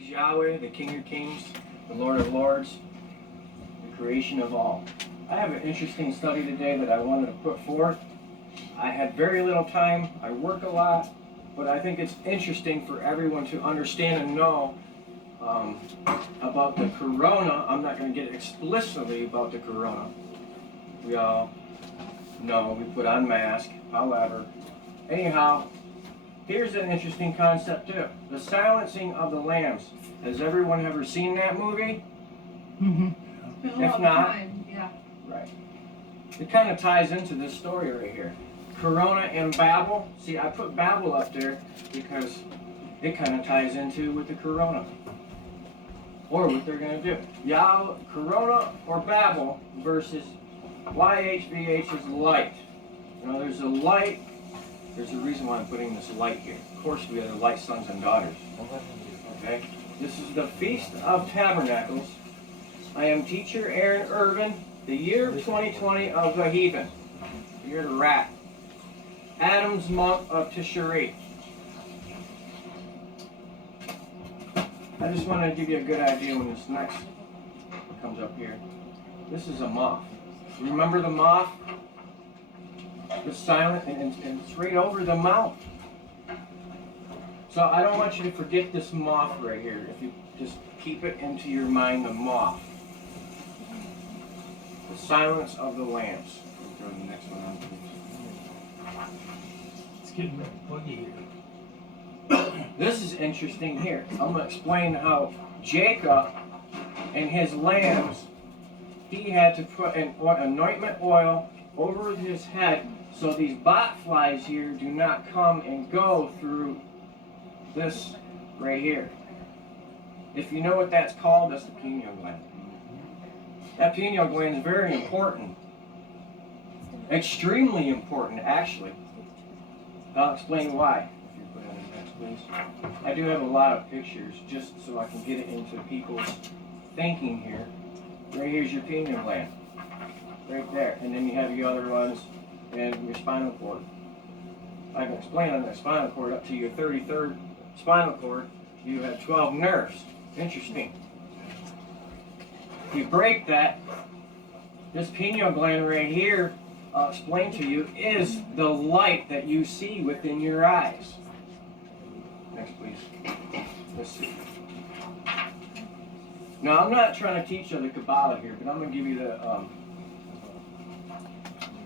He's Yahweh, the King of Kings, the Lord of Lords, the creation of all. I have an interesting study today that I wanted to put forth. I had very little time. I work a lot, but I think it's interesting for everyone to understand and know about the corona. I'm not going to get explicitly about the corona. We all know we put on masks. However, anyhow, here's an interesting concept too. The silencing of the lambs. Has everyone ever seen that movie? Mm-hmm. If not, time, yeah. right. It kind of ties into this story right here. Corona and Babel. See, I put Babel up there because it kind of ties into with the corona. Or what they're going to do. Corona or Babel versus YHVH is light. You know, there's a light. There's a reason why I'm putting this light here. Of course, we are the light sons and daughters. Okay? This is the Feast of Tabernacles. I am teacher Aaron Irvin. The year of 2020 of the heathen. The year of the rat. Adam's month of Tishri. I just want to give you a good idea when this next comes up here. This is a moth. Remember the moth? The silent, and it's right over the mouth. So I don't want you to forget this moth right here. If you just keep it into your mind, the moth. The silence of the lambs. We'll go to the next one on, please. It's getting buggy here. This is interesting here. I'm going to explain how Jacob and his lambs, he had to put an anointment oil over his head so these bot flies here do not come and go through this right here. If you know what that's called, that's the pineal gland. That pineal gland is very important. Extremely important, actually. I'll explain why. If you put it on the next, please. I do have a lot of pictures just so I can get it into people's thinking here. Right here's your pineal gland. Right there. And then you have your other ones and your spinal cord. I can explain on that spinal cord up to your 33rd spinal cord, you have 12 nerves. Interesting. If you break that, this pineal gland right here, I'll explain to you, is the light that you see within your eyes. Next, please. Let's see. Now, I'm not trying to teach you the Kabbalah here, but I'm going to give you the,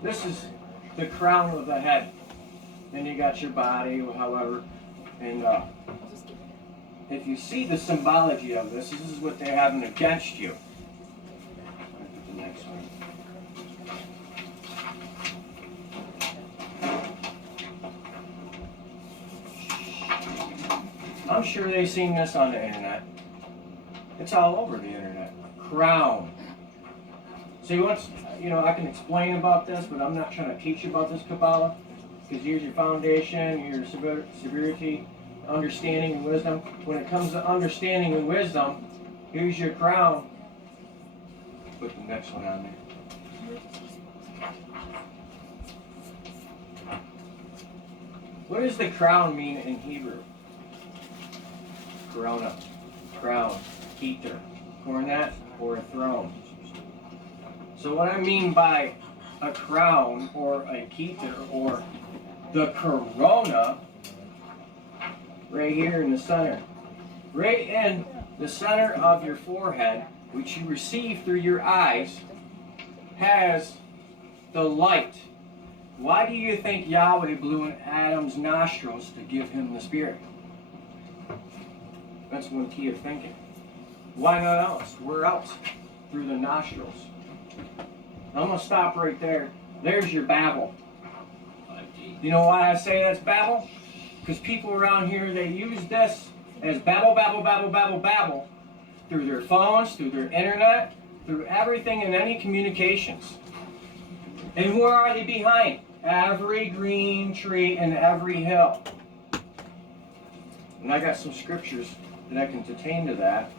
this is the crown of the head. Then you got your body, however, and if you see the symbology of this, this is what they're having against you. The next one. I'm sure they've seen this on the internet. It's all over the internet. Crown. See, once, you know, I can explain about this, but I'm not trying to teach you about this Kabbalah. Because here's your foundation, your severity, understanding, and wisdom. When it comes to understanding and wisdom, here's your crown. Put the next one on there. What does the crown mean in Hebrew? Corona, crown, keter, coronet, or a throne. So what I mean by a crown or a keter or the corona, right here in the center, right in the center of your forehead, which you receive through your eyes, has the light. Why do you think Yahweh blew in Adam's nostrils to give him the spirit? That's one key of thinking. Why not else? Where else? Through the nostrils. I'm going to stop right there. There's your Babel. You know why I say that's Babel? Because people around here, they use this as Babel, Babel, Babel, Babel, Babel through their phones, through their internet, through everything and any communications. And who are they behind? Every green tree and every hill. And I got some scriptures that I can pertain to that.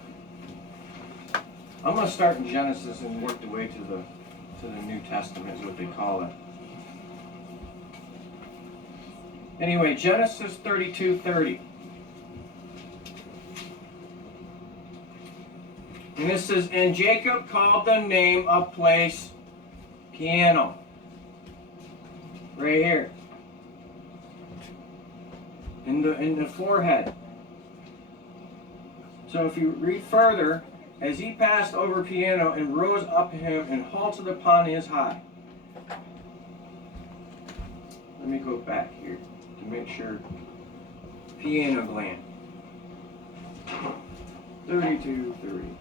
I'm going to start in Genesis and work the way to the New Testament, is what they call it. Anyway, Genesis 32:30. And it says, and Jacob called the name of place piano. Right here. In the forehead. So if you read further, as he passed over piano and rose up to him and halted upon his high. Let me go back here to make sure. Pineal gland. 32:30.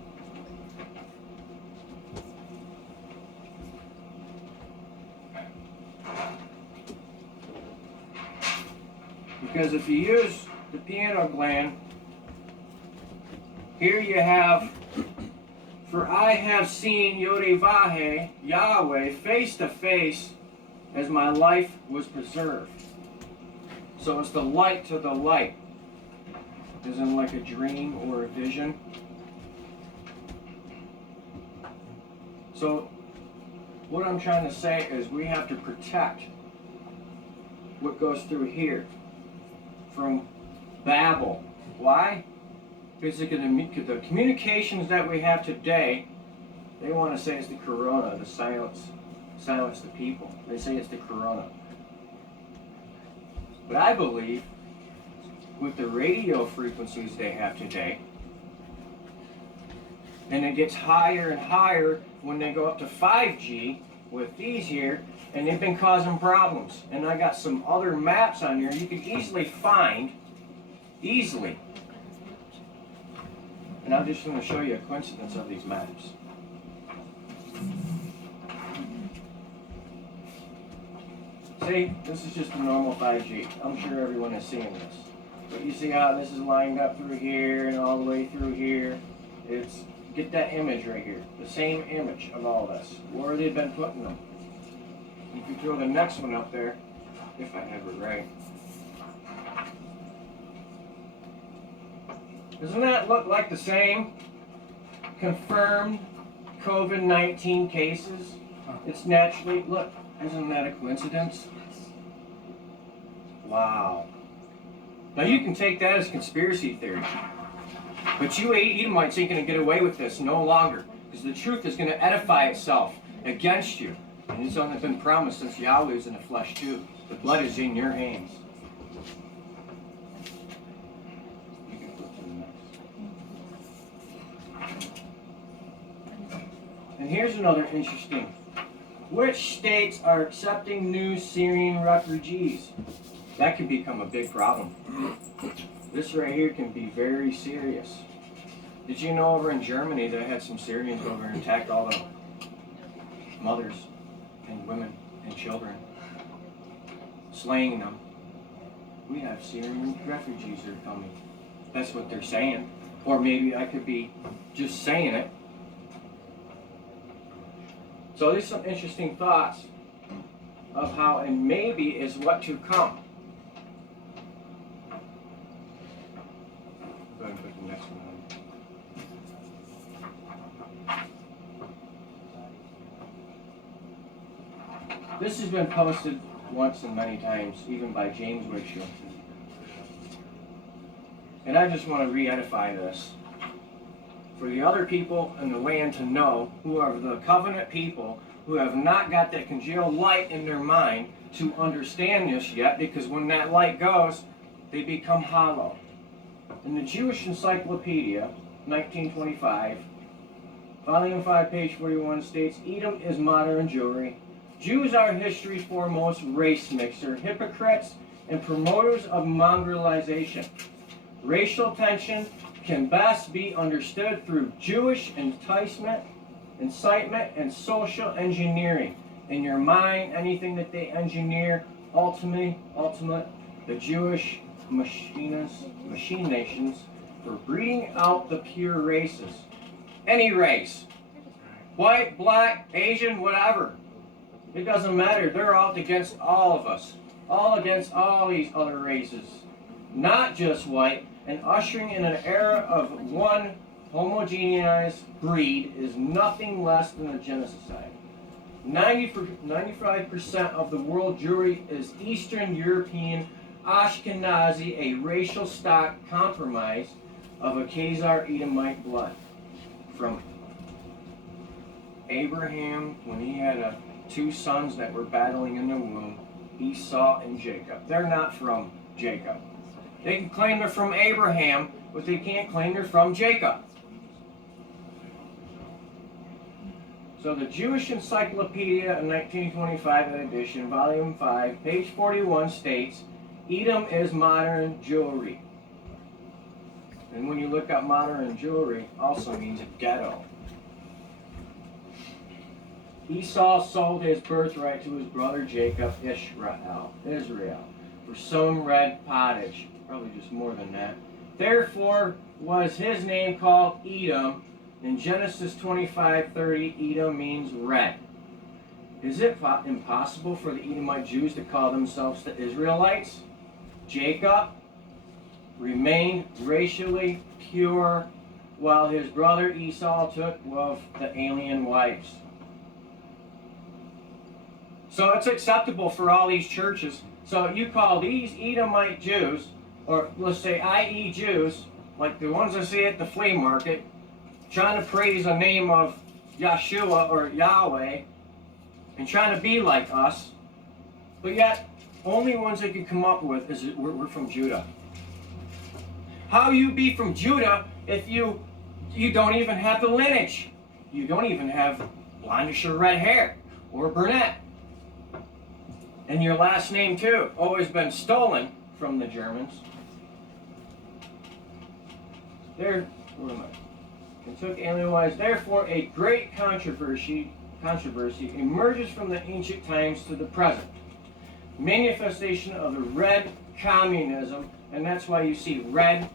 Because if you use the pineal gland, here you have, for I have seen Yodevahe, Yahweh, face to face, as my life was preserved. So it's the light to the light. Isn't like a dream or a vision. So what I'm trying to say is we have to protect what goes through here from Babel. Why? Because the communications that we have today, they want to say it's the corona, to silence the people. They say it's the corona. But I believe with the radio frequencies they have today, and it gets higher and higher when they go up to 5G with these here, and they've been causing problems. And I got some other maps on here you can easily find, easily. And I'm just going to show you a coincidence of these maps. See, this is just a normal 5G. I'm sure everyone is seeing this. But you see how this is lined up through here and all the way through here. It's, get that image right here. The same image of all this. Where they've been putting them. If you throw the next one up there, if I have it right. Doesn't that look like the same confirmed COVID-19 cases? It's naturally, look, isn't that a coincidence? Wow. Now you can take that as conspiracy theory. But you Edomites ain't going to get away with this no longer. Because the truth is going to edify itself against you. And it's only been promised since Yahweh is in the flesh too. The blood is in your hands. You can flip to the next. And here's another interesting. Which states are accepting new Syrian refugees? That could become a big problem. This right here can be very serious. Did you know over in Germany they had some Syrians over and attacked all the mothers and women and children, slaying them? We have Syrian refugees that are coming. That's what they're saying. Or maybe I could be just saying it. So there's some interesting thoughts of how and maybe is what to come. Go ahead and put the next one on. This has been posted once and many times, even by James Wickshaw. And I just want to re-edify this. For the other people in the land to know, who are the covenant people, who have not got that congealed light in their mind to understand this yet, because when that light goes, they become hollow. In the Jewish Encyclopedia, 1925, volume 5, page 41 states, Edom is modern Jewry. Jews are history's foremost race mixer, hypocrites, and promoters of mongrelization. Racial tension can best be understood through Jewish incitement, and social engineering. In your mind, anything that they engineer, ultimate, the Jewish machinations for breeding out the pure races. Any race. White, black, Asian, whatever. It doesn't matter. They're out against all of us. All against all these other races. Not just white. And ushering in an era of one homogeneized breed is nothing less than a genocide. 95% of the world Jewry is Eastern European Ashkenazi, a racial stock compromise of a Khazar Edomite blood. from Abraham when he had two sons that were battling in the womb, Esau and Jacob. They're not from Jacob. They can claim they're from Abraham, but they can't claim they're from Jacob. So the Jewish Encyclopedia, in 1925 edition, volume 5, page 41 states, Edom is modern Jewry. And when you look up modern Jewry, also means a ghetto. Esau sold his birthright to his brother Jacob, Israel, for some red pottage, probably just more than that. Therefore was his name called Edom. In Genesis 25:30, Edom means red. Is it impossible for the Edomite Jews to call themselves the Israelites? Jacob remained racially pure while his brother Esau took of the alien wives. So it's acceptable for all these churches. So you call these Edomite Jews, or let's say i.e. Jews, like the ones I see at the flea market, trying to praise the name of Yeshua or Yahweh, and trying to be like us, but yet only ones they can come up with is we're from Judah. How you be from Judah if you don't even have the lineage? You don't even have blondish or red hair or brunette. And your last name too, always been stolen from the Germans. Where am I? And took alien wives. Therefore, a great controversy emerges from the ancient times to the present. Manifestation of the red communism, and that's why you see red,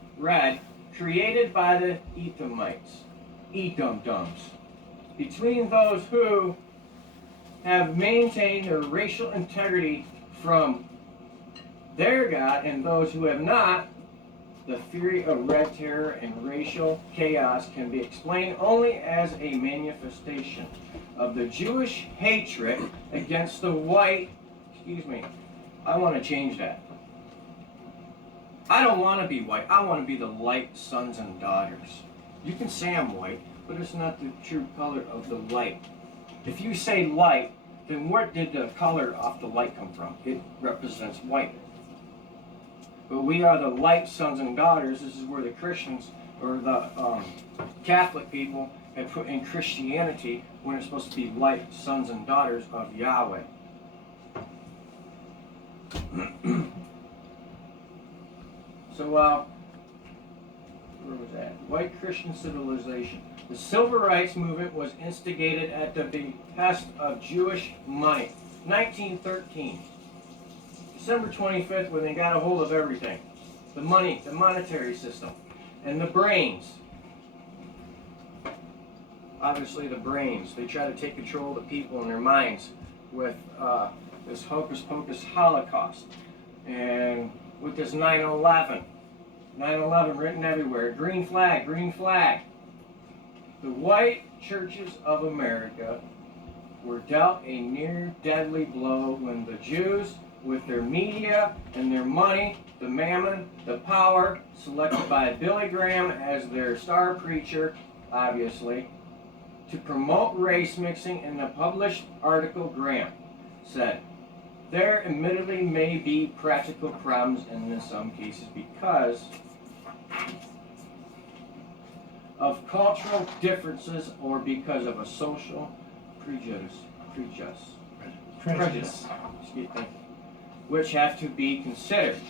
created by the Edomites, Edom-dums. Between those who have maintained their racial integrity from their God and those who have not, the fury of red terror and racial chaos can be explained only as a manifestation of the Jewish hatred against the white. I want to change that. I don't want to be white. I want to be the light sons and daughters. You can say I'm white, but it's not the true color of the light. If you say light, then where did the color of the light come from? It represents white. But we are the light sons and daughters. This is where the Christians or the Catholic people have put in Christianity when it's supposed to be light sons and daughters of Yahweh. So, where was that? White Christian civilization. The Civil Rights Movement was instigated at the behest of Jewish money. 1913. December 25th, when they got a hold of everything. The money, the monetary system, and the brains. Obviously the brains. They try to take control of the people in their minds with this hocus pocus Holocaust. And with this 9/11. 9/11 written everywhere. Green flag, green flag. The white churches of America were dealt a near deadly blow when the Jews, with their media and their money, the mammon, the power, selected by Billy Graham as their star preacher, obviously, to promote race mixing in the published article, Graham said, there admittedly may be practical problems in some cases because of cultural differences or because of a social prejudice, which have to be considered.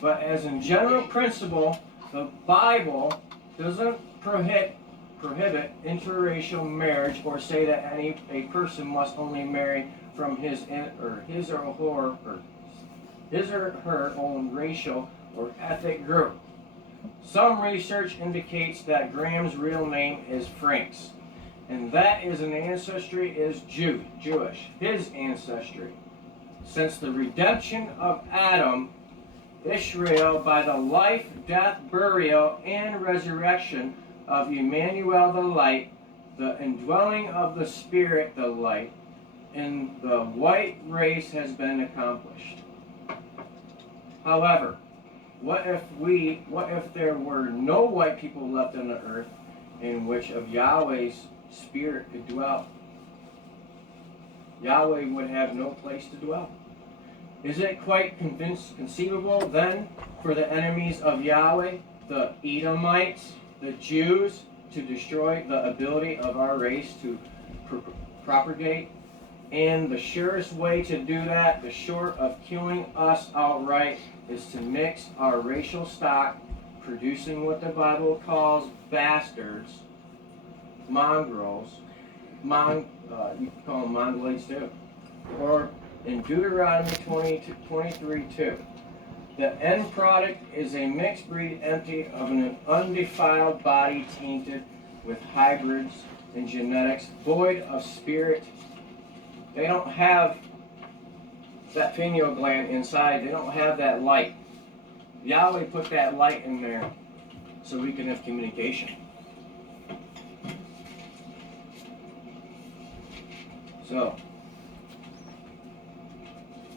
But as in general principle, the Bible doesn't prohibit interracial marriage or say that a person must only marry from his or her own racial or ethnic group. Some research indicates that Graham's real name is Franks, and that his ancestry is Jewish, his ancestry. Since the redemption of Adam, Israel, by the life, death, burial, and resurrection of Emmanuel the Light, the indwelling of the Spirit the Light, in the white race has been accomplished. However, what if there were no white people left on the earth, in which of Yahweh's spirit could dwell. Yahweh would have no place to dwell. Is it quite conceivable then for the enemies of Yahweh, the Edomites, the Jews, to destroy the ability of our race to propagate? And the surest way to do that, the short of killing us outright, is to mix our racial stock, producing what the Bible calls bastards, mongrels, you can call them mongoloids too. Or in Deuteronomy 23:2, the end product is a mixed breed empty of an undefiled body tainted with hybrids and genetics, void of spirit. They don't have that pineal gland inside. They don't have that light. Yahweh put that light in there so we can have communication. So,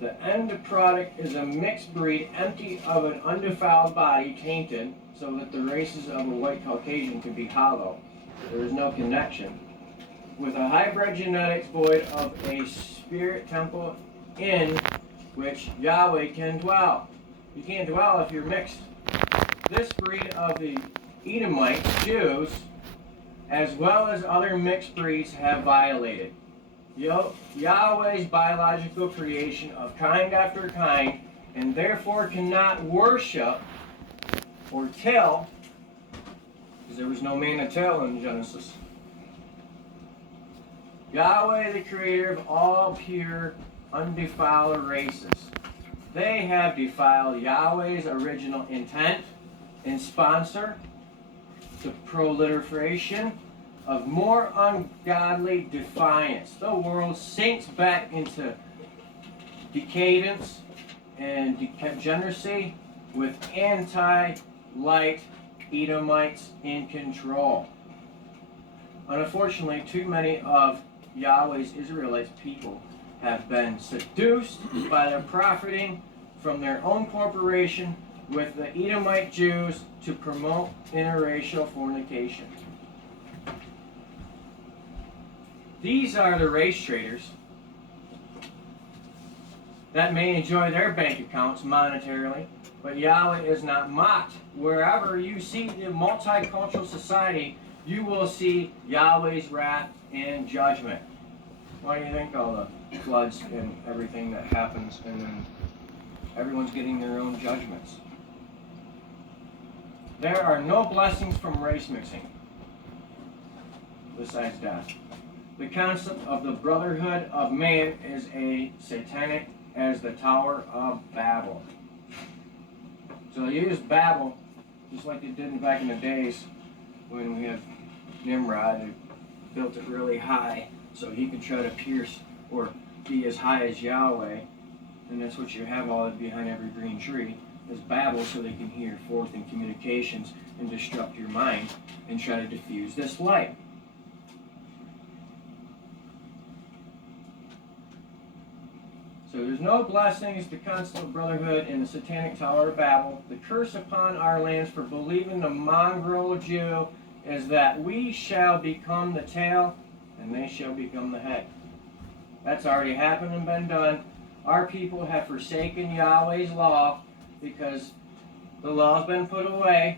the end product is a mixed breed empty of an undefiled body tainted so that the races of a white Caucasian can be hollow. There is no connection. With a hybrid genetics void of a spirit temple in which Yahweh can dwell. You can't dwell if you're mixed. This breed of the Edomites, Jews, as well as other mixed breeds have violated Yahweh's biological creation of kind after kind, and therefore cannot worship or till, because there was no man to till in Genesis. Yahweh, the creator of all pure, undefiled races. They have defiled Yahweh's original intent and sponsor the proliferation of more ungodly defiance. The world sinks back into decadence and degeneracy with anti-light Edomites in control. Unfortunately, too many of Yahweh's Israelites people have been seduced by their profiting from their own corporation with the Edomite Jews to promote interracial fornication. These are the race traders that may enjoy their bank accounts monetarily, but Yahweh is not mocked. Wherever you see the multicultural society, you will see Yahweh's wrath and judgment. What do you think all the floods and everything that happens, and then everyone's getting their own judgments? There are no blessings from race mixing besides death. The concept of the brotherhood of man is as satanic as the Tower of Babel. So they used Babel just like they did back in the days when we had Nimrod, who built it really high so he could try to pierce or be as high as Yahweh. And that's what you have all behind every green tree, is Babel, so they can hear forth in communications and disrupt your mind and try to diffuse this light. So there's no blessings, the constant brotherhood in the satanic Tower of Babel. The curse upon our lands for believing the mongrel Jew is that we shall become the tail and they shall become the head. That's already happened and been done. Our people have forsaken Yahweh's law because the law's been put away.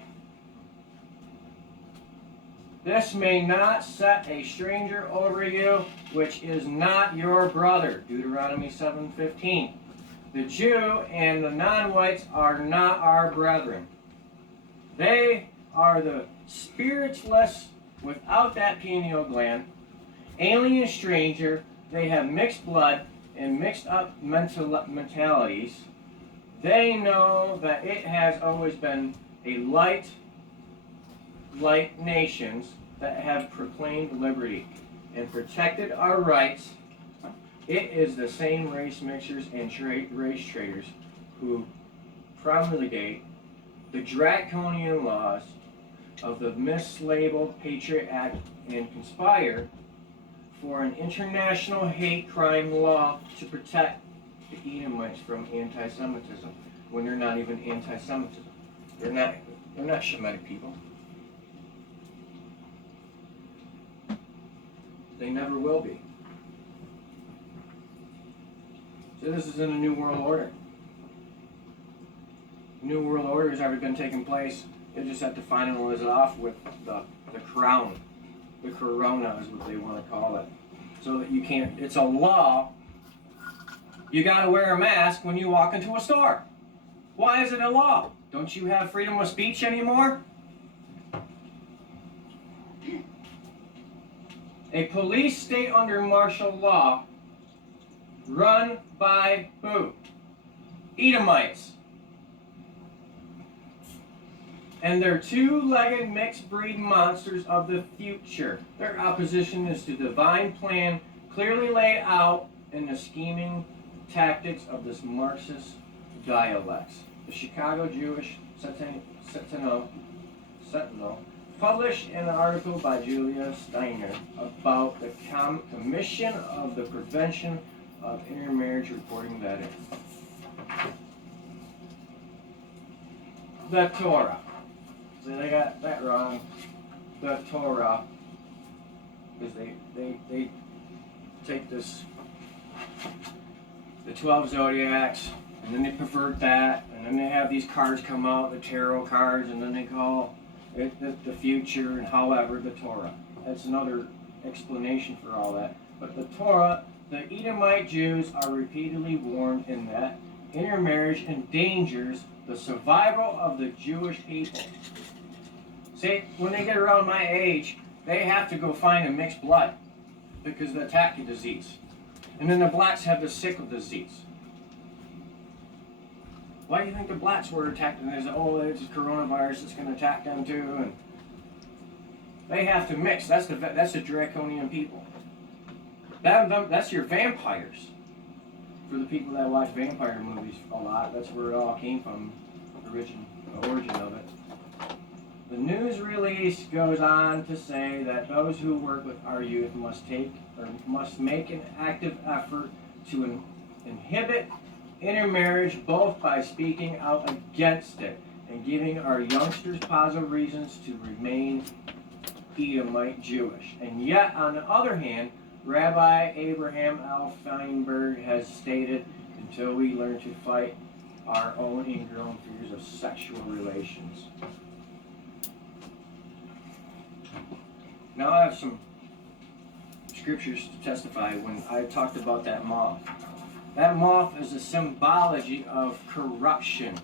This may not set a stranger over you, which is not your brother. Deuteronomy 7:15. The Jew and the non-whites are not our brethren. They are the spiritless without that pineal gland, alien stranger. They have mixed blood and mixed up mentalities. They know that it has always been a light nations that have proclaimed liberty and protected our rights. It is the same race mixers and race traders who promulgate the draconian laws of the mislabeled Patriot Act and conspire for an international hate crime law to protect the Edomites from anti-Semitism when they're not even anti-Semitism. They're not Shemitic people. They never will be. So this is in a new world order. New world order has already been taking place. They just have to finalize it off with the crown. The corona is what they want to call it. So that you can't, it's a law. You got to wear a mask when you walk into a store. Why is it a law? Don't you have freedom of speech anymore? A police state under martial law run by who? Edomites. And they're two-legged mixed breed monsters of the future. Their opposition is to the divine plan clearly laid out in the scheming tactics of this Marxist dialects. The Chicago Jewish Sentinel published an article by Julia Steiner about the Commission of the Prevention of Intermarriage, reporting that the Torah. So they got that wrong. The Torah, because they take this, the 12 zodiacs, and then they pervert that, and then they have these cards come out, the tarot cards, and then they call it the future, and however, the Torah. That's another explanation for all that. But the Torah, the Edomite Jews are repeatedly warned in that intermarriage endangers the survival of the Jewish people. See, when they get around my age, they have to go find a mixed blood because of the attack disease. And then the blacks have the sickle disease. Why do you think the blacks were attacked? And they said, oh, it's a coronavirus that's going to attack them too. And they have to mix. That's the draconian people. That's your vampires. For the people that watch vampire movies a lot, that's where it all came from, the origin of it. The news release goes on to say that those who work with our youth must make an active effort to inhibit intermarriage, both by speaking out against it and giving our youngsters positive reasons to remain Edomite Jewish. And yet, on the other hand, Rabbi Abraham L. Feinberg has stated, until we learn to fight our own ingrown fears of sexual relations. Now I have some scriptures to testify when I talked about that moth. That moth is a symbology of corruption.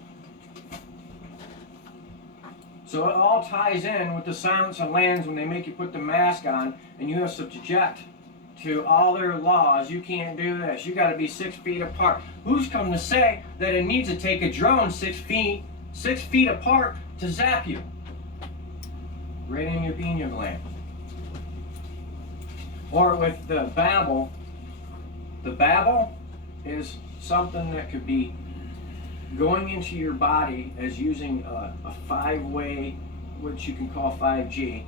So it all ties in with the Silence of Lambs when they make you put the mask on and you have to subject to all their laws. You can't do this. You got to be 6 feet apart. Who's come to say that it needs to take a drone 6 feet apart to zap you? Right in your pineal gland. Or with the babble. The babble is something that could be going into your body as using a 5-way, which you can call 5G,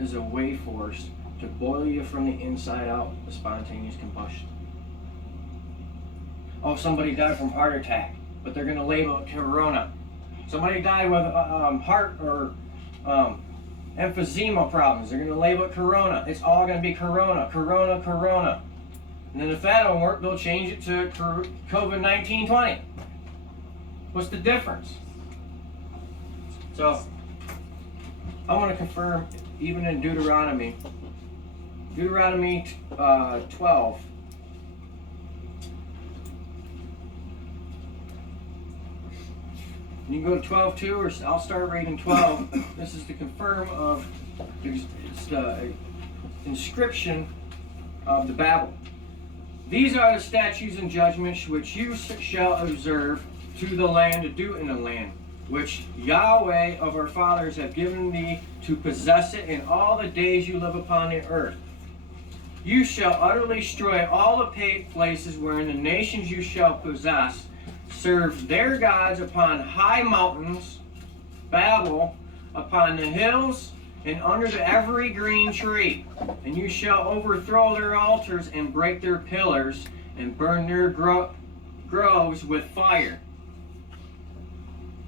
as a way force to boil you from the inside out with spontaneous combustion. Oh, somebody died from heart attack, but they're going to label it corona. Somebody died with heart or emphysema problems. They're going to label it corona. It's all going to be corona, corona, corona. And then if that don't work, they'll change it to COVID-19 20. What's the difference? So, I want to confirm, even in Deuteronomy 12. You can go to 12:2, or I'll start reading 12. This is to confirm of it's the inscription of the Babel. These are the statutes and judgments which you shall observe to the land to do in the land, which Yahweh of our fathers have given thee to possess it in all the days you live upon the earth. You shall utterly destroy all the places wherein the nations you shall possess serve their gods upon high mountains, Babel, upon the hills, and under every green tree. And you shall overthrow their altars and break their pillars and burn their groves with fire.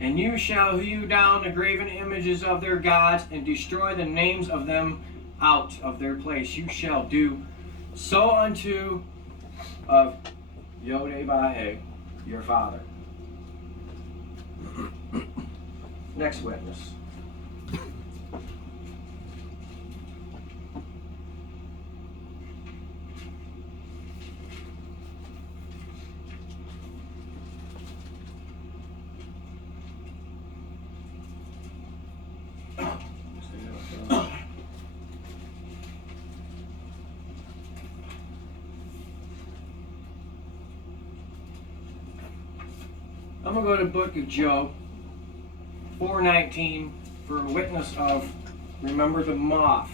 And you shall hew down the graven images of their gods and destroy the names of them out of their place, you shall do so unto of Yod-Bahe, your father. Next witness. I'm going to go to the book of Job, 4:19, for a witness of, remember the moth.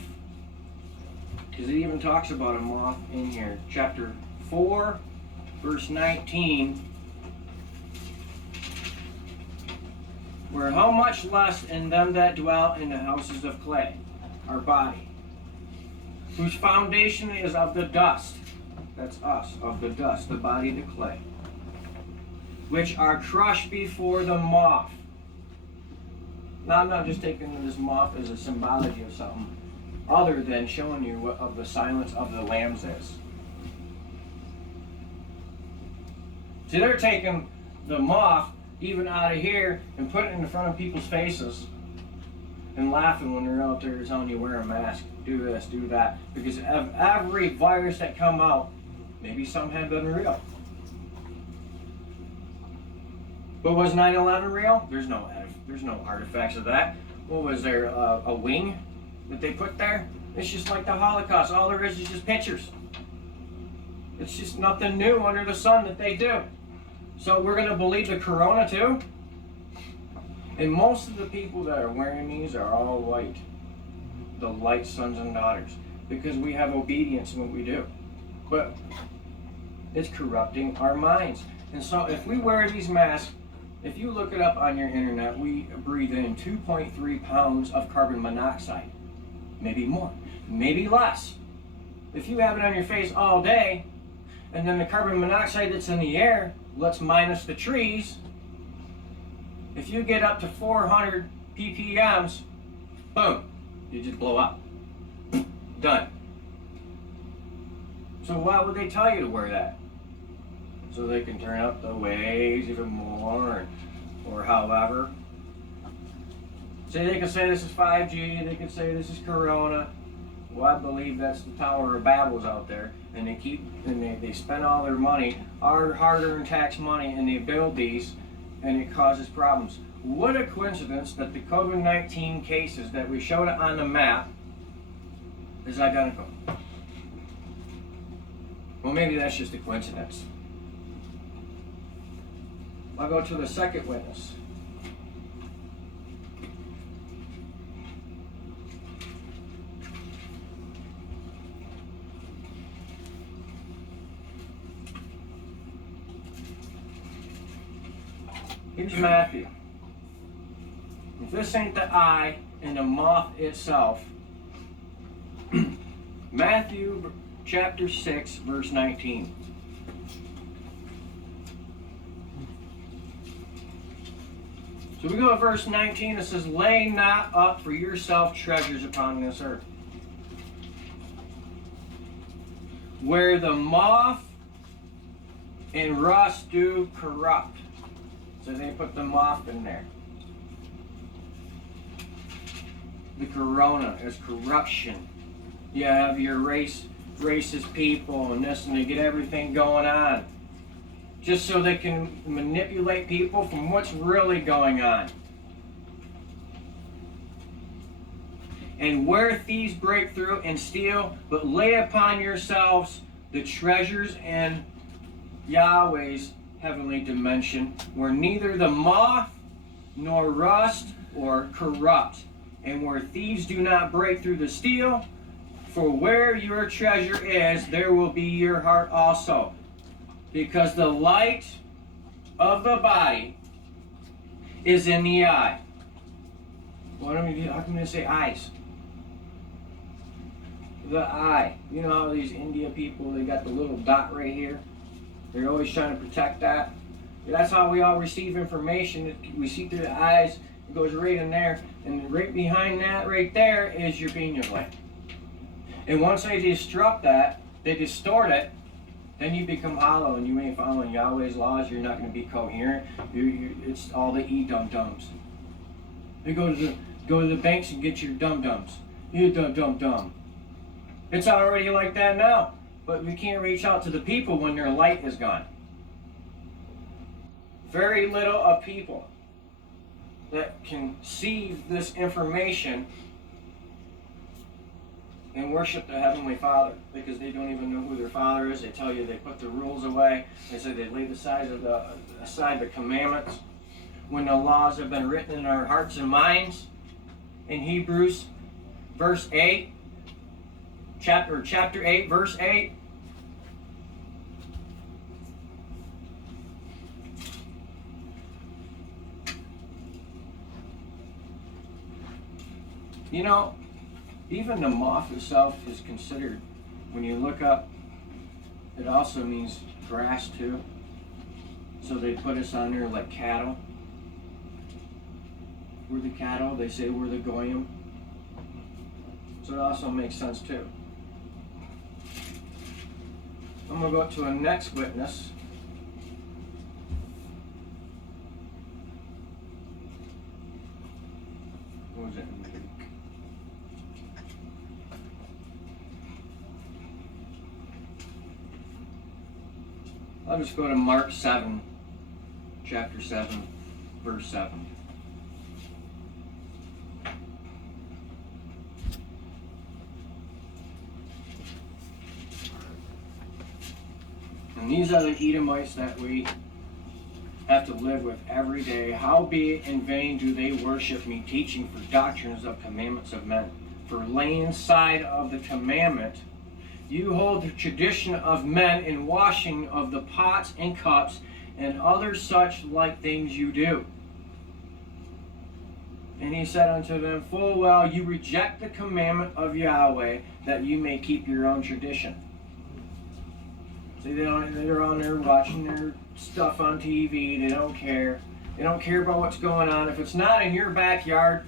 Because it even talks about a moth in here. Chapter 4, verse 19. Where how much less in them that dwell in the houses of clay, our body, whose foundation is of the dust. That's us, of the dust, the body, the clay. Which are crushed before the moth. Now, I'm not just taking this moth as a symbology of something other than showing you what of the silence of the lambs is. See, they're taking the moth even out of here and putting it in front of people's faces and laughing when they're out there telling you wear a mask, do this, do that. Because of every virus that come out, maybe some have been real. But was 9/11 real? There's no artifacts of that. What was there, a wing that they put there? It's just like the Holocaust. All there is just pictures. It's just nothing new under the sun that they do. So we're going to believe the corona too? And most of the people that are wearing these are all white. The light sons and daughters. Because we have obedience in what we do. But it's corrupting our minds. And so if we wear these masks, if you look it up on your internet, we breathe in 2.3 pounds of carbon monoxide. Maybe more, maybe less. If you have it on your face all day, and then the carbon monoxide that's in the air, let's minus the trees. If you get up to 400 ppms, boom, you just blow up. Done. So why would they tell you to wear that? So they can turn up the waves even more, or however. They can say this is 5G, they can say this is Corona. Well, I believe that's the Tower of Babel's out there, and they spend all their money, our hard-earned tax money, and they build these, and it causes problems. What a coincidence that the COVID-19 cases that we showed on the map is identical. Well, maybe that's just a coincidence. I'll go to the second witness. Here's Matthew. If this ain't the eye and the moth itself, Matthew chapter 6, verse 19. So we go to verse 19, it says, lay not up for yourself treasures upon this earth, where the moth and rust do corrupt. So they put the moth in there. The corona is corruption. You have your racist people and this, and they get everything going on, just so they can manipulate people from what's really going on. And where thieves break through and steal, but lay upon yourselves the treasures in Yahweh's heavenly dimension, where neither the moth nor rust or corrupt, and where thieves do not break through to steal. For where your treasure is, there will be your heart also. Because the light of the body is in the eye. How come they say eyes? The eye. You know how these India people, they got the little dot right here? They're always trying to protect that. That's how we all receive information. We see through the eyes. It goes right in there. And right behind that right there is your pineal gland. And once they disrupt that, they distort it, then you become hollow and you ain't following Yahweh's laws. You're not going to be coherent. It's all the dum-dums. They go to the banks and get your dum-dums. You dum-dum-dum. It's already like that now. But we can't reach out to the people when their light is gone. Very little of people that can see this information and worship the Heavenly Father, because they don't even know who their Father is. They tell you they put the rules away. They say they laid aside the commandments when the laws have been written in our hearts and minds. In Hebrews, verse 8, chapter 8, verse 8. You know, even the moth itself is considered, when you look up, it also means grass too. So they put us on there like cattle. We're the cattle, they say we're the goyim. So it also makes sense too. I'm going to go up to a next witness. What was it? I'll just go to Mark 7, chapter 7, verse 7. And these are the Edomites that we have to live with every day. Howbeit in vain do they worship me, teaching for doctrines of commandments of men. For laying aside of the commandment, you hold the tradition of men in washing of the pots and cups and other such like things you do. And he said unto them, full well, you reject the commandment of Yahweh, that you may keep your own tradition. See, they're on there watching their stuff on TV. They don't care. They don't care about what's going on. If it's not in your backyard,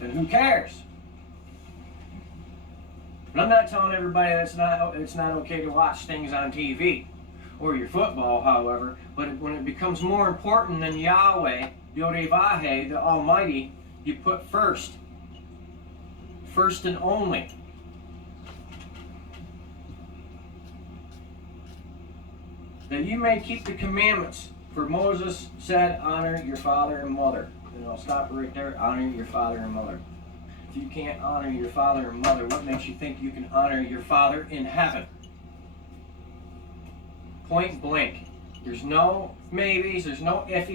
then who cares? And I'm not telling everybody that it's not okay to watch things on TV or your football, however, but when it becomes more important than Yahweh, Yod-Heh-Vah-Heh, the Almighty, you put first and only. That you may keep the commandments. For Moses said, honor your father and mother. And I'll stop right there, honor your father and mother. If you can't honor your father and mother, what makes you think you can honor your Father in heaven? Point blank. There's no maybes, there's no ifs.